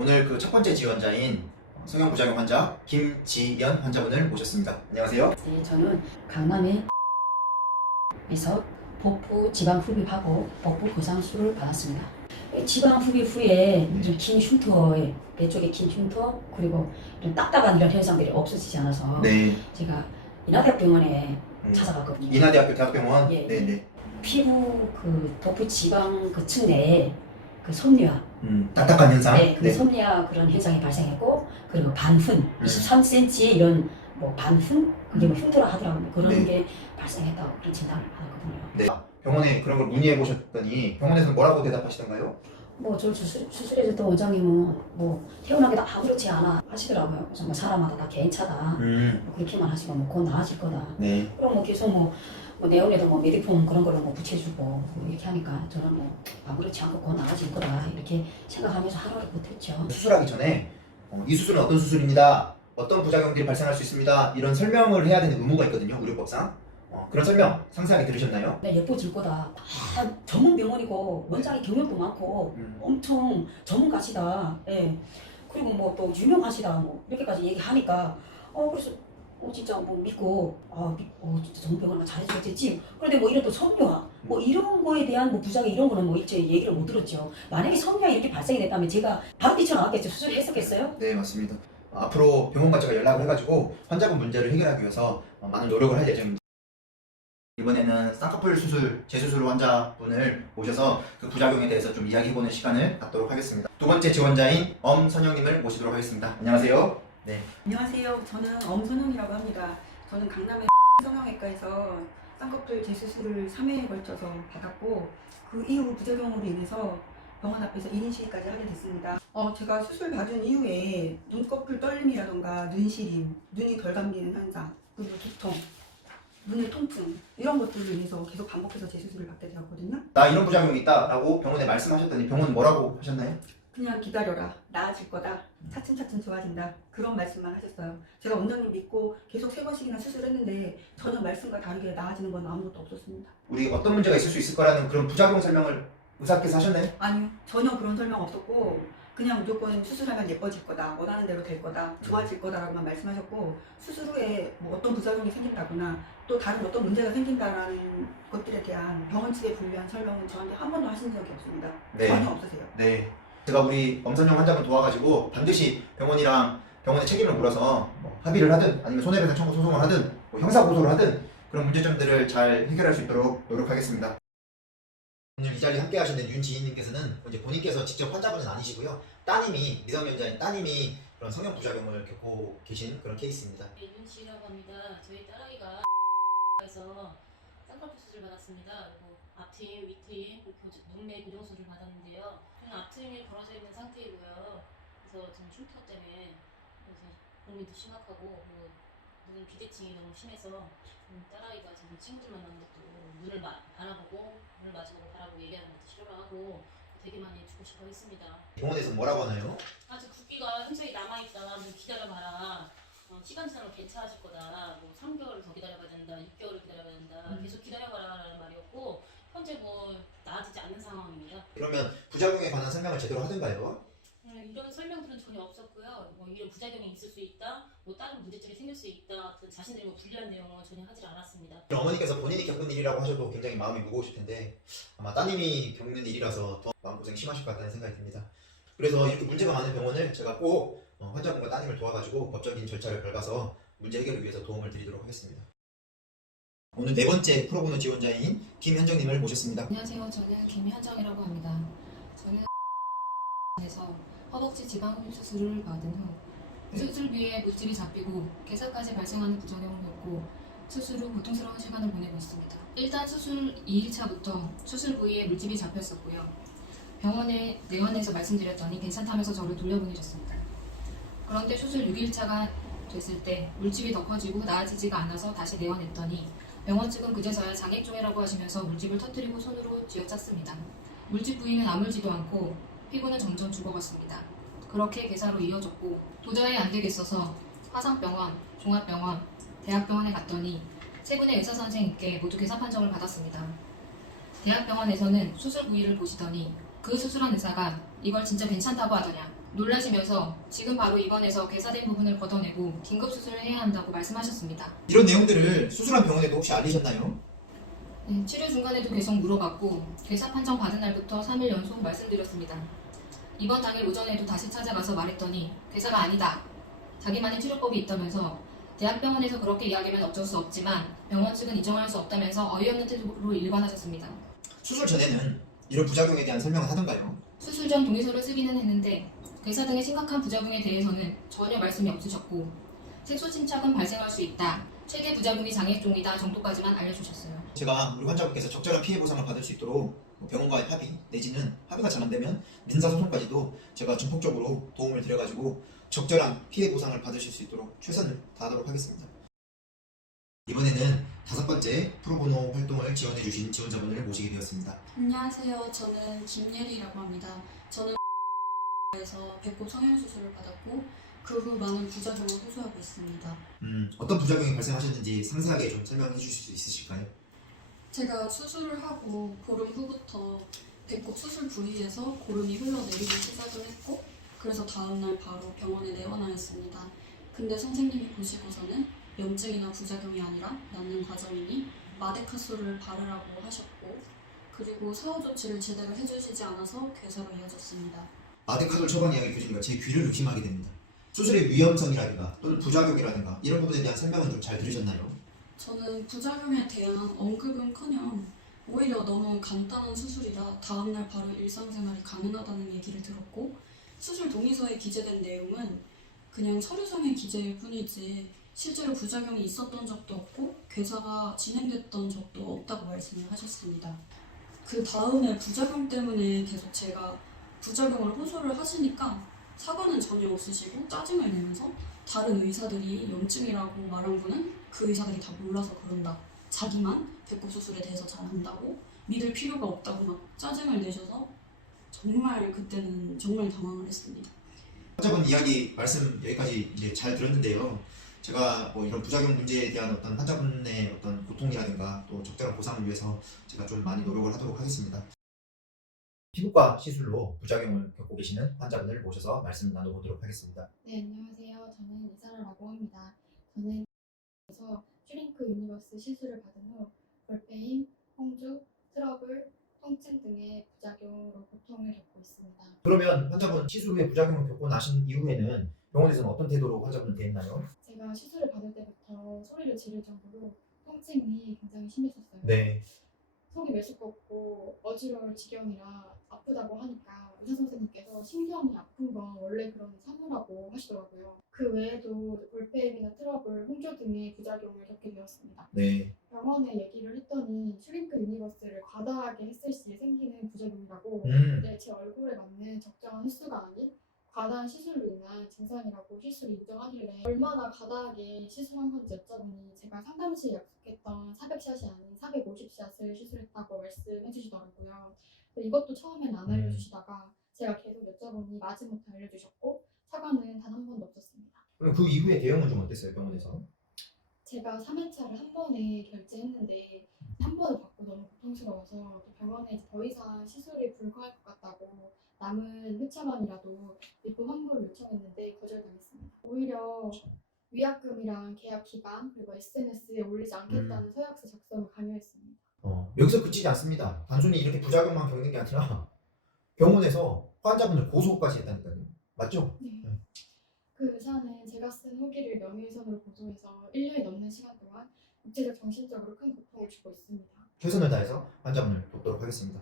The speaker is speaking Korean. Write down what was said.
오늘 그 첫 번째 지원자인 성형부작용 환자 김지연 환자분을 모셨습니다. 안녕하세요. 네, 저는 강남에서 복부 지방 흡입하고 복부 거상술을 받았습니다. 지방 흡입 후에 좀 긴 흉터에 배 쪽에 긴 흉터 그리고 좀 딱딱한 이런 현상들이 없어지지 않아서 네. 제가 인하대학병원에 찾아갔거든요. 인하대학교 대학병원. 예. 네네. 피부 그 복부 지방 그 층 내에 그 섬유화, 딱딱한 현상. 네, 그 섬유화 그런 현상이 발생했고 그리고 반흔, 23cm의 이런 뭐 반흔 그게 뭐 흉터라 하더라고요. 그런 네. 게 발생했다고 그런 진단을 받았거든요. 네. 병원에 그런 걸 문의해 보셨더니 병원에서는 뭐라고 대답하시던가요? 뭐 저 수술해줬던 원장님은 뭐 태어나기도 아무렇지 않아 하시더라고요. 정말 사람마다 다 개인차다. 뭐 그렇게만 하시고 뭐 곧 나아질 거다. 네. 그럼 뭐 계속 뭐 내원에도 뭐 메디폼 그런 걸로 뭐 붙여주고 뭐 이렇게 하니까 저는 뭐 아무렇지 않고 곧 나아질 거다 이렇게 생각하면서 하루를 버텼죠. 수술하기 전에 이 수술은 어떤 수술입니다. 어떤 부작용들이 발생할 수 있습니다. 이런 설명을 해야 되는 의무가 있거든요. 의료법상. 그런 설명 상세하게 들으셨나요? 네, 예뻐질 거다. 다 전문 병원이고 원장이 경력도 많고 엄청 전문가시다. 예. 그리고 뭐 또 유명하시다. 뭐 이렇게까지 얘기하니까 그래서 진짜 뭐 믿고 진짜 전문 병원만 잘해주겠지. 그런데 뭐 이런 또 섬유화 뭐 이런 거에 대한 뭐 부작용 이런 거는 뭐 일체 얘기를 못 들었죠. 만약에 섬유화 이렇게 발생이 됐다면 제가 바로 뛰쳐나왔겠죠. 수술했었겠어요? 네, 맞습니다. 앞으로 병원과 제가 연락을 해가지고 환자분 문제를 해결하기 위해서 많은 노력을 할 예정입니다. 이번에는 쌍꺼풀 수술, 재수술 환자분을 모셔서 그 부작용에 대해서 좀 이야기해보는 시간을 갖도록 하겠습니다. 두 번째 지원자인 엄선영님을 모시도록 하겠습니다. 안녕하세요. 네. 안녕하세요. 저는 엄선영이라고 합니다. 저는 강남의 성형외과에서 쌍꺼풀 재수술을 3회에 걸쳐서 받았고 그 이후 부작용으로 인해서 병원 앞에서 1인 시위까지 하게 됐습니다. 제가 수술 받은 이후에 눈꺼풀 떨림이라던가 눈시림, 눈이 덜 감기는 현상, 그리고 두통, 눈의 통증 이런 것들로 인해서 계속 반복해서 재수술을 받게 되었거든요. 나 이런 부작용이 있다라고 병원에 말씀하셨더니 병원 뭐라고 하셨나요? 그냥 기다려라, 나아질 거다, 차츰차츰 좋아진다, 그런 말씀만 하셨어요. 제가 원장님 믿고 계속 3번씩이나 수술했는데 전혀 말씀과 다르게 나아지는 건 아무것도 없었습니다. 우리 어떤 문제가 있을 수 있을 거라는 그런 부작용 설명을 의사께서 하셨나요? 아니요, 전혀 그런 설명 없었고 그냥 무조건 수술하면 예뻐질 거다, 원하는 대로 될 거다, 좋아질 거다라고만 말씀하셨고 수술 후에 뭐 어떤 부작용이 생긴다거나 또 다른 어떤 문제가 생긴다라는 것들에 대한 병원 측에 불리한 설명은 저한테 한 번도 하신 적이 없습니다. 네. 전혀 없으세요. 네. 제가 우리 엄선영 환자분 도와가지고 반드시 병원이랑 병원의 책임을 물어서 뭐 합의를 하든 아니면 손해배상 청구 소송을 하든 뭐 형사고소를 하든 그런 문제점들을 잘 해결할 수 있도록 노력하겠습니다. 오늘 이 자리에 함께 하시는 윤지인님께서는 이제 본인께서 직접 환자분은 아니시고요. 따님이, 미성년자인 따님이 그런 성형 부작용을 겪고 계신 그런 케이스입니다. 윤지라고 합니다. 저희 딸아이가 에서 쌍꺼풀 수술 받았습니다. 그리고 앞트임, 위트임, 눈매 교정 수술 받았는데요. 저는 앞트임이 벌어져 있는 상태이고요. 그래서 지금 흉터 때문에 고민도 심각하고 눈 비대칭이 너무 심해서 딸아이가 지금 친구들 만나는 것도 눈을 바라보고 눈을 마주보고 바라보고 얘기하는 것도 싫어하고 되게 많이 주고 싶어 했습니다. 병원에서 뭐라고 하나요? 아직 붓기가 현저히 남아있다. 뭐 기다려봐라. 시간차로 괜찮아질 거다. 뭐 3개월을 더 기다려봐야 된다. 6개월을 기다려봐야 된다. 계속 기다려봐라라는 말이었고 현재 뭐 나아지지 않는 상황입니다. 그러면 부작용에 관한 설명을 제대로 하던가요? 이런 설명들은 전혀 없었고요. 뭐 이런 부작용이 있을 수 있다. 뭐 다른 문제점이 생길 수 있다. 자신들이 뭐 불리한 내용은 전혀 하지 않았습니다. 어머니께서 본인이 겪은 일이라고 하셔도 굉장히 마음이 무거우실 텐데 아마 따님이 겪는 일이라서 더 마음고생이 심하실 것 같다는 생각이 듭니다. 그래서 이렇게 문제가 많은 병원을 제가 꼭 환자분과 따님을 도와가지고 법적인 절차를 밟아서 문제 해결을 위해서 도움을 드리도록 하겠습니다. 오늘 네 번째 프로보노 지원자인 김현정님을 모셨습니다. 안녕하세요. 저는 김현정이라고 합니다. 저는 에서 허벅지 지방 흡입 수술을 받은 후 수술비에 물집이 잡히고 개사까지 발생하는 부작용을 겪고 수술 후 고통스러운 시간을 보내고 있습니다. 일단 수술 2일차부터 수술 부위에 물집이 잡혔었고요. 병원에 내원해서 말씀드렸더니 괜찮다면서 저를 돌려보내셨습니다. 그런데 수술 6일차가 됐을 때 물집이 더 커지고 나아지지가 않아서 다시 내원했더니 병원 측은 그제서야 장액종이라고 하시면서 물집을 터뜨리고 손으로 쥐어짰습니다. 물집 부위는 아물지도 않고 피부는 점점 죽어갔습니다. 그렇게 개사로 이어졌고 도저히 안 되겠어서 화상병원, 종합병원, 대학병원에 갔더니 세 분의 의사선생님께 모두 개사 판정을 받았습니다. 대학병원에서는 수술 부위를 보시더니 그 수술한 의사가 이걸 진짜 괜찮다고 하더냐. 놀라시면서 지금 바로 입원해서 괴사된 부분을 걷어내고 긴급 수술을 해야 한다고 말씀하셨습니다. 이런 내용들을 수술한 병원에도 혹시 알리셨나요? 네, 치료 중간에도 계속 물어봤고 괴사 판정 받은 날부터 3일 연속 말씀드렸습니다. 입원 당일 오전에도 다시 찾아가서 말했더니 괴사가 아니다. 자기만의 치료법이 있다면서 대학병원에서 그렇게 이야기하면 어쩔 수 없지만 병원 측은 인정할 수 없다면서 어이없는 태도로 일관하셨습니다. 수술 전에는 이런 부작용에 대한 설명을 하던가요? 수술 전 동의서를 쓰기는 했는데 괴사 등의 심각한 부작용에 대해서는 전혀 말씀이 없으셨고 색소 침착은 발생할 수 있다. 최대 부작용이 장애종이다 정도까지만 알려주셨어요. 제가 우리 환자분께서 적절한 피해 보상을 받을 수 있도록 병원과의 합의 내지는 합의가 잘 안 되면 민사소송까지도 제가 전폭적으로 도움을 드려가지고 적절한 피해 보상을 받으실 수 있도록 최선을 다하도록 하겠습니다. 이번에는 5번째 프로보노 활동을 지원해주신 지원자분을 모시게 되었습니다. 안녕하세요. 저는 김예리라고 합니다. 저는 에서 배꼽 성형수술을 받았고 그 후 많은 부작용을 호소하고 있습니다. 어떤 부작용이 발생하셨는지 상세하게 좀 설명해 주실 수 있으실까요? 제가 수술을 하고 보름 후부터 배꼽 수술 부위에서 고름이 흘러내리기 시작을 했고 그래서 다음날 바로 병원에 내원하였습니다. 근데 선생님이 보시고서는 염증이나 부작용이 아니라 낫는 과정이니 마데카솔을 바르라고 하셨고 그리고 사후 조치를 제대로 해주시지 않아서 괴사로 이어졌습니다. 마데카솔 처방 이야기 들으니까 제 귀를 의심하게 됩니다. 수술의 위험성이라든가 또는 부작용이라든가 이런 부분에 대한 설명은 좀 잘 들으셨나요? 저는 부작용에 대한 언급은커녕 오히려 너무 간단한 수술이라 다음날 바로 일상생활이 가능하다는 얘기를 들었고 수술 동의서에 기재된 내용은 그냥 서류상의 기재일 뿐이지 실제로 부작용이 있었던 적도 없고 괴사가 진행됐던 적도 없다고 말씀을 하셨습니다. 그 다음에 부작용 때문에 계속 제가 부작용을 호소를 하시니까 사과는 전혀 없으시고 짜증을 내면서 다른 의사들이 염증이라고 말한 분은 그 의사들이 다 몰라서 그런다. 자기만 배꼽 수술에 대해서 잘 안다고 믿을 필요가 없다고 막 짜증을 내셔서 정말 그때는 정말 당황을 했습니다. 환자분 이야기 말씀 여기까지 이제 잘 들었는데요. 제가 뭐 이런 부작용 문제에 대한 어떤 환자분의 어떤 고통이라든가 또 적절한 보상을 위해서 제가 좀 많이 노력을 하도록 하겠습니다. 피부과 시술로 부작용을 겪고 계시는 환자분을 모셔서 말씀 나눠보도록 하겠습니다. 네, 안녕하세요. 저는 이사라라고 합니다. 저는 그래서 슈링크 유니버스 시술을 받은 후 볼페인, 홍주, 트러블, 통증 등의 부작용으로 고통을 겪고 있습니다. 그러면 환자분 시술 후에 부작용을 겪고 나신 이후에는 병원에서는 어떤 태도로 환자분을 대했나요? 제가 시술을 받을 때부터 소리를 지를 정도로 통증이 굉장히 심했었어요. 네. 속이 메스껍고 어지러울 지경이라 아프다고 하니까 의사 선생님께서 신경이 아픈 건 원래 그런 사무라고 하시더라고요. 그 외에도 볼페인이나 트러블, 홍조 등의 부작용을 겪게 되었습니다. 네. 병원에 얘기를 했더니 슈링크 유니버스를 과다하게 했을 시 생기는 부작용이라고 제 얼굴에 맞는 적정한 횟수가 아닌 과다한 시술로 인한 증상이라고 실수를 인정하길래 얼마나 과다하게 시술한 건지 여쭤보니 제가 상담 시에 약속했던 400샷이 아닌 450샷을 시술했다고 말씀해 주시더라고요. 이것도 처음엔 안 알려주시다가 제가 계속 여쭤보니 마지못해 알려주셨고 사과는 단 한 번도 없었습니다. 그럼 그 이후에 대응은 좀 어땠어요, 병원에서? 제가 3회차를 한 번에 결제했는데 한 번을 받고 너무 고통스러워서 또 병원에 더 이상 시술이 불가할 것 같다고 남은 회차만이라도 리프 환불을 요청했는데 거절당했습니다. 오히려 위약금이랑 계약 기간 그리고 SNS에 올리지 않겠다는 서약서 작성을 강요했습니다. 여기서 그치지 않습니다. 단순히 이렇게 부작용만 겪는 게 아니라 병원에서 환자분을 고소까지 했다니까요. 맞죠? 네. 그 의사는 제가 쓴 후기를 명예훼손으로 고소해서 1년이 넘는 시간 동안 육체적, 정신적으로 큰 고통을 주고 있습니다. 최선을 다해서 환자분을 돕도록 하겠습니다.